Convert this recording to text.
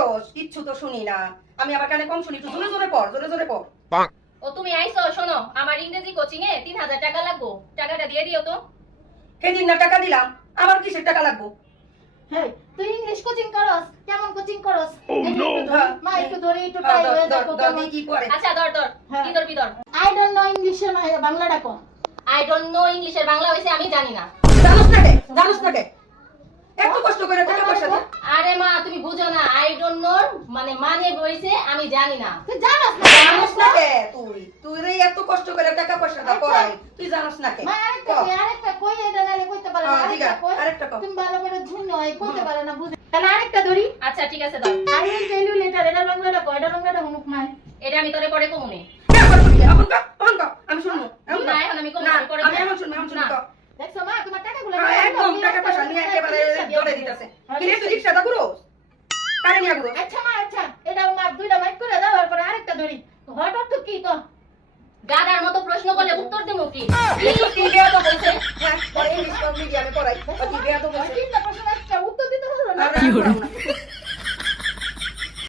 পড়োস? কিচ্ছু তো শুনি না। আমি আবার কানে কম শুনি, একটু জোরে জোরে পড়, জোরে জোরে পড়। ও তুমি আইছো, শোনো আমার ইংরেজি কোচিং এ 3000 টাকা লাগবো, টাকাটা দিয়ে দিও তো। সেদিন না টাকা দিলাম, আবার কিসের টাকা লাগবো? হেই, তুই ইংলিশ কোচিং করস? কেমন কোচিং করস? মা একটু ধরে একটু হ্যাঁ, টাই হয়ে ধর, যাকো ধর, কেমন? কি করে? আচ্ছা ধর ধর, হ্যাঁ। কি ধরবি ধর। আই ডোন্ট নো ইংলিশের বাংলাটা কোন? আই ডোন্ট নো ইংলিশের বাংলা হইছে আমি জানি না। জানোস না কে? জানোস না কে? এত কষ্ট করে টাকা পয়সা দিয়ে। আরে মা তুমি বুঝো না, আই ডোন্ট নো মানে হইছে আমি জানি না। তুই জানোস না? জানোস না কে? তুই রে এত কষ্ট করে টাকা পয়সা দা পড়াই, তুই জানোস না কে? মা আরেকটা কই এটা নালে কইতে পারে না। হ্যাঁ, ঠিক আছে, আরেকটা কও। তুমি ভালো করে ঝুনো হয় কইতে পারে না বুঝে। তাহলে আরেকটা ধরি। আচ্ছা ঠিক আছে দাও। আর এই টেলু লেটার এটা বাংলাটা কয়টা বাংলাটা হুমুক মাই? এটা আমি তোরে পরে কমুনে। এখন কা আমি শুনবো। এখন না, কা। এখন আমি কমুনে না, পরে। আমি এখন শুনবো না। তো। দেখছো মা তোমার টাকাগুলো একদম টাকা পয়সা নিয়ে একেবারে জলে দিতেছে। কি রে তুই রিকশাটা ঘুরোস? কারে নিয়ে ঘুরোস? আচ্ছা মা আচ্ছা এটা মা দুইটা মাইক করে দাও তারপর আরেকটা ধরি। হঠাৎ তো কি কো? গাদার মতো প্রশ্ন করলে উত্তর দেবো কি? কি বিয়া তো বলছে? হ্যাঁ, পরে ইংলিশ মিডিয়ামে পড়াই। কি বিয়া তো বলছে? তিনটা প্রশ্ন একটা উত্তর দিতে হলো না। কি হলো?